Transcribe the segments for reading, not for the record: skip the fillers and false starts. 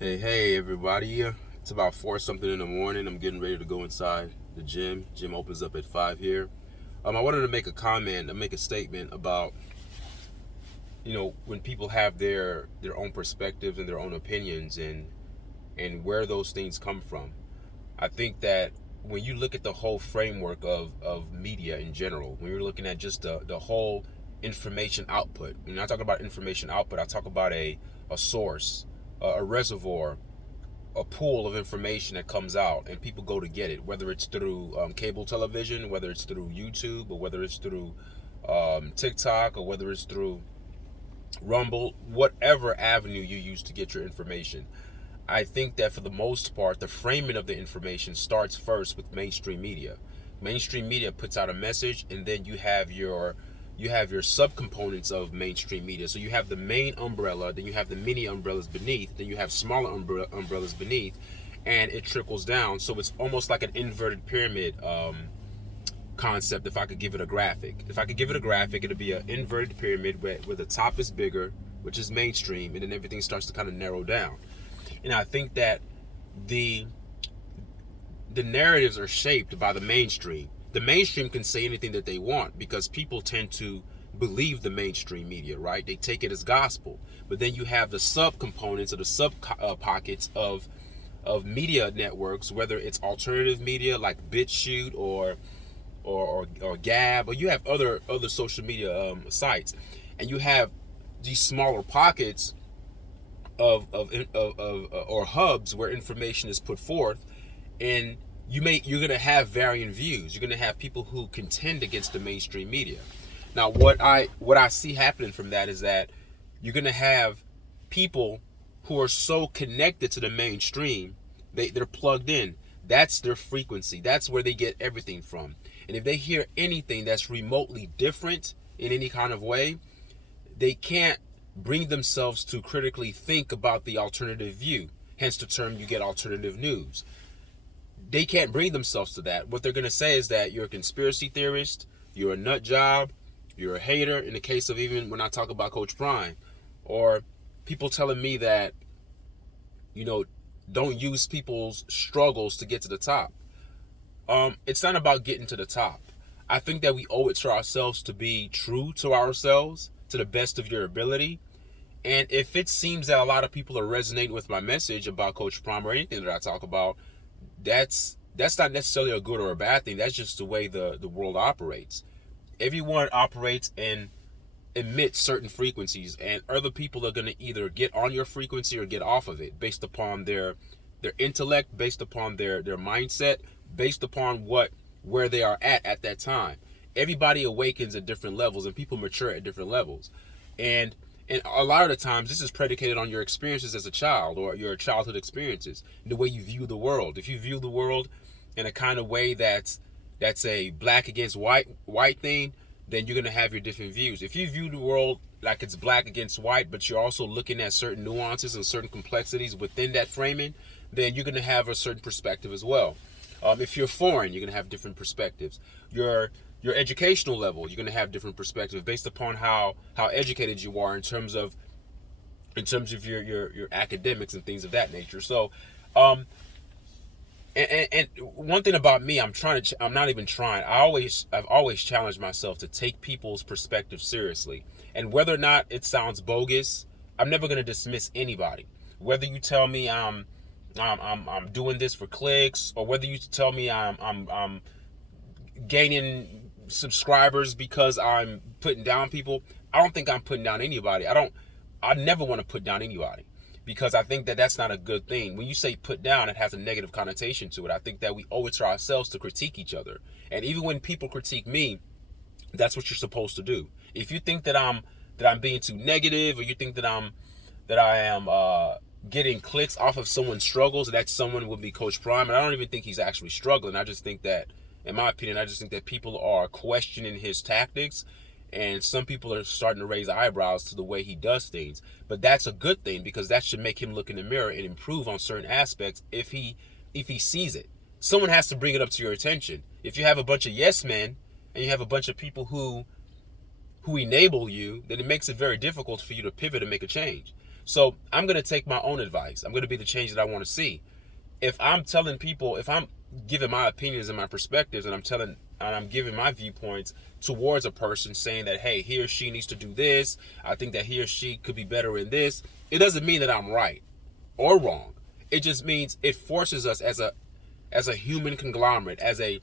Hey, everybody. It's about 4 something in the morning. I'm getting ready to go inside the gym. Gym opens up at 5 here. I wanted to make a comment and make a statement about, when people have their own perspectives and their own opinions and where those things come from. I think that when you look at the whole framework of media in general, when you're looking at just the whole information output, when I talk about information output, I talk about a source, a reservoir, a pool of information that comes out and people go to get it, whether it's through cable television, whether it's through YouTube, or whether it's through TikTok, or whether it's through Rumble, whatever avenue you use to get your information. I think that for the most part, the framing of the information starts first with mainstream media. Mainstream media puts out a message, and then you have your subcomponents of mainstream media. So you have the main umbrella, then you have the mini umbrellas beneath, then you have smaller umbrellas beneath, and it trickles down. So it's almost like an inverted pyramid concept. If I could give it a graphic, it'd be an inverted pyramid where the top is bigger, which is mainstream, and then everything starts to kind of narrow down. And I think that the the narratives are shaped by the mainstream. The mainstream can say anything that they want because people tend to believe the mainstream media, right? They take it as gospel. But then you have the subcomponents or the sub pockets of media networks, whether it's alternative media like BitChute or Gab, or you have other social media sites, and you have these smaller pockets of or hubs where information is put forth, and you're going to have varying views. You're going to have people who contend against the mainstream media. Now what I see happening from that is that you're going to have people who are so connected to the mainstream, they're plugged in. That's their frequency. That's where they get everything from. And if they hear anything that's remotely different in any kind of way, they can't bring themselves to critically think about the alternative view. Hence the term, you get alternative news. They can't bring themselves to that. What they're going to say is that you're a conspiracy theorist, you're a nut job, you're a hater, in the case of even when I talk about Coach Prime, or people telling me that, don't use people's struggles to get to the top. It's not about getting to the top. I think that we owe it to ourselves to be true to ourselves to the best of your ability. And if it seems that a lot of people are resonating with my message about Coach Prime or anything that I talk about, that's not necessarily a good or a bad thing. That's just the way the world operates. Everyone operates and emits certain frequencies, and other people are going to either get on your frequency or get off of it based upon their intellect, based upon their mindset, based upon where they are at that time. Everybody awakens at different levels, and people mature at different levels. And a lot of the times, this is predicated on your experiences as a child or your childhood experiences, the way you view the world. If you view the world in a kind of way that's a black against white thing, then you're gonna have your different views. If you view the world like it's black against white, but you're also looking at certain nuances and certain complexities within that framing, then you're gonna have a certain perspective as well. If you're foreign, you're gonna have different perspectives. Your educational level, you're going to have different perspectives based upon how educated you are in terms of your academics and things of that nature. So and one thing about me, I'm not even trying, I've always challenged myself to take people's perspective seriously. And whether or not it sounds bogus, I'm never going to dismiss anybody. Whether you tell me I'm doing this for clicks, or whether you tell me I'm gaining subscribers because I'm putting down people, I don't think I'm putting down anybody. I never want to put down anybody, because I think that that's not a good thing. When you say put down, it has a negative connotation to it. I think that we owe it to ourselves to critique each other. And even when people critique me, that's what you're supposed to do. If you think that I'm being too negative, or you think that I am getting clicks off of someone's struggles, that someone would be Coach Prime. And I don't even think he's actually struggling. I just think that, in my opinion, people are questioning his tactics, and some people are starting to raise eyebrows to the way he does things. But that's a good thing, because that should make him look in the mirror and improve on certain aspects if he sees it. Someone has to bring it up to your attention. If you have a bunch of yes men and you have a bunch of people who enable you, then it makes it very difficult for you to pivot and make a change. So I'm going to take my own advice. I'm going to be the change that I want to see. If I'm telling people, if I'm giving my opinions and my perspectives, and I'm giving my viewpoints towards a person, saying that, hey, he or she needs to do this, I think that he or she could be better in this, it doesn't mean that I'm right or wrong. It just means it forces us as a human conglomerate, as a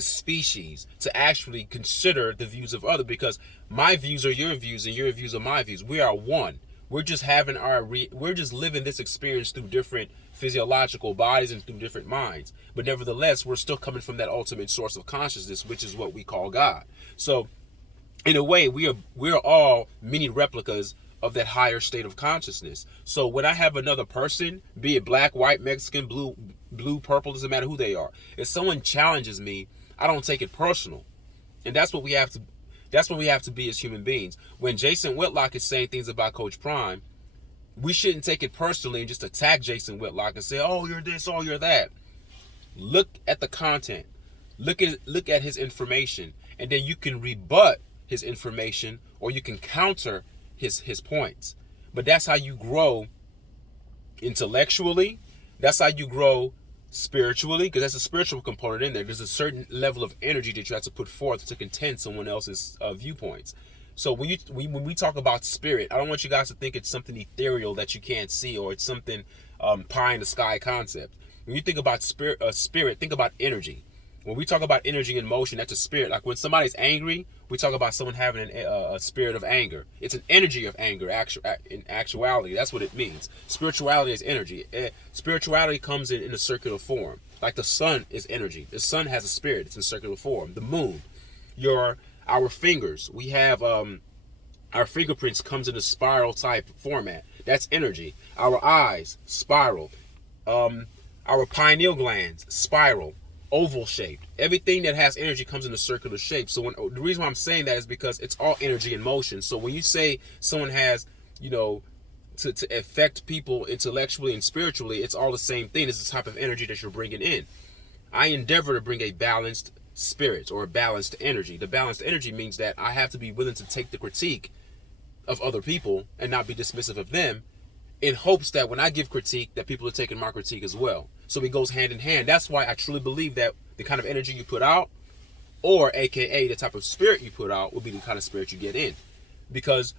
species, to actually consider the views of others, because my views are your views and your views are my views. We are one. We're just having we're just living this experience through different physiological bodies and through different minds. But nevertheless, we're still coming from that ultimate source of consciousness, which is what we call God. So in a way, we are all mini replicas of that higher state of consciousness. So when I have another person, be it black, white, Mexican, blue, purple, doesn't matter who they are, if someone challenges me, I don't take it personal. And that's what we have to be as human beings. When Jason Whitlock is saying things about Coach Prime, we shouldn't take it personally and just attack Jason Whitlock and say, oh, you're this, oh, you're that. Look at the content. Look at his information, and then you can rebut his information, or you can counter his points. But that's how you grow intellectually. That's how you grow spiritually, because that's a spiritual component in there. There's a certain level of energy that you have to put forth to contend someone else's viewpoints. So when we talk about spirit, I don't want you guys to think it's something ethereal that you can't see, or it's something pie in the sky concept. When you think about spirit, think about energy. When we talk about energy and motion, that's a spirit. Like when somebody's angry, we talk about someone having a spirit of anger. It's an energy of anger. In actuality, that's what it means. Spirituality is energy. Spirituality comes in a circular form. Like the sun is energy. The sun has a spirit. It's in circular form. The moon, our fingers. We have our fingerprints comes in a spiral type format. That's energy. Our eyes, spiral. Our pineal glands, spiral. Oval shaped. Everything that has energy comes in a circular shape. So the reason why I'm saying that is because it's all energy in motion. So when you say someone has, to affect people intellectually and spiritually, it's all the same thing. It's the type of energy that you're bringing in. I endeavor to bring a balanced spirit or a balanced energy. The balanced energy means that I have to be willing to take the critique of other people and not be dismissive of them, in hopes that when I give critique, that people are taking my critique as well. So it goes hand in hand. That's why I truly believe that the kind of energy you put out, or AKA the type of spirit you put out, will be the kind of spirit you get in. Because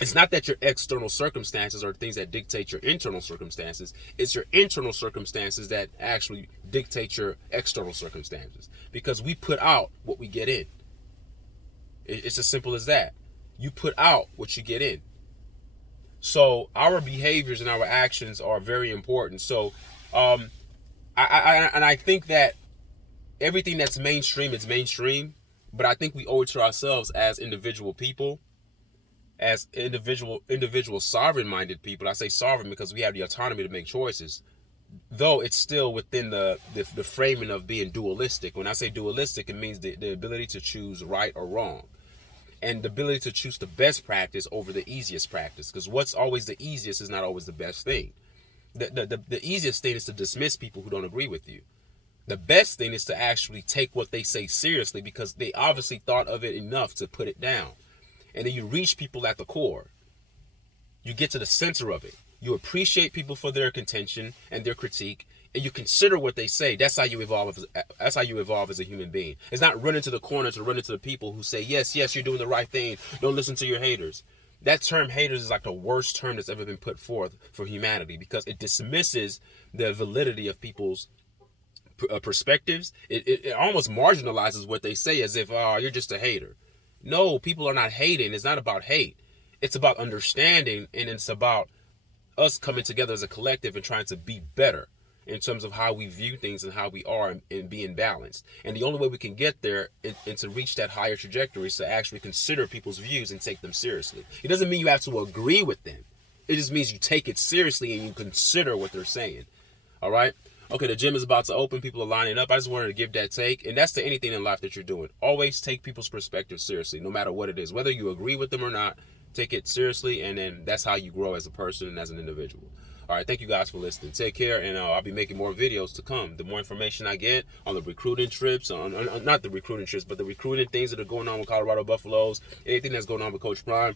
it's not that your external circumstances are things that dictate your internal circumstances. It's your internal circumstances that actually dictate your external circumstances. Because we put out what we get in. It's as simple as that. You put out what you get in. So our behaviors and our actions are very important. So I think that everything that's mainstream is mainstream, but I think we owe it to ourselves as individual people, as individual sovereign-minded people. I say sovereign because we have the autonomy to make choices, though it's still within the framing of being dualistic. When I say dualistic, it means the ability to choose right or wrong, and the ability to choose the best practice over the easiest practice, because what's always the easiest is not always the best thing. The easiest thing is to dismiss people who don't agree with you. The best thing is to actually take what they say seriously, because they obviously thought of it enough to put it down. And then you reach people at the core. You get to the center of it. You appreciate people for their contention and their critique, and you consider what they say. That's how you evolve. That's how you evolve as a human being. It's not running to the corner to run into the people who say, yes, you're doing the right thing. Don't listen to your haters. That term haters is like the worst term that's ever been put forth for humanity, because it dismisses the validity of people's perspectives. It almost marginalizes what they say as if, oh, you're just a hater. No, people are not hating. It's not about hate. It's about understanding, and it's about us coming together as a collective and trying to be better in terms of how we view things and how we are, and being balanced. And the only way we can get there and to reach that higher trajectory is to actually consider people's views and take them seriously. It doesn't mean you have to agree with them. It just means you take it seriously and you consider what they're saying. All right? Okay, the gym is about to open. People are lining up. I just wanted to give that take. And that's to anything in life that you're doing. Always take people's perspective seriously, no matter what it is. Whether you agree with them or not, take it seriously, and then that's how you grow as a person and as an individual. All right, thank you guys for listening. Take care, and I'll be making more videos to come. The more information I get on the recruiting trips, on not the recruiting trips, but the recruiting things that are going on with Colorado Buffaloes, anything that's going on with Coach Prime,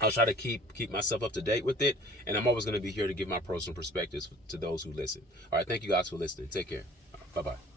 I'll try to keep myself up to date with it, and I'm always going to be here to give my personal perspectives to those who listen. All right, thank you guys for listening. Take care. Bye bye.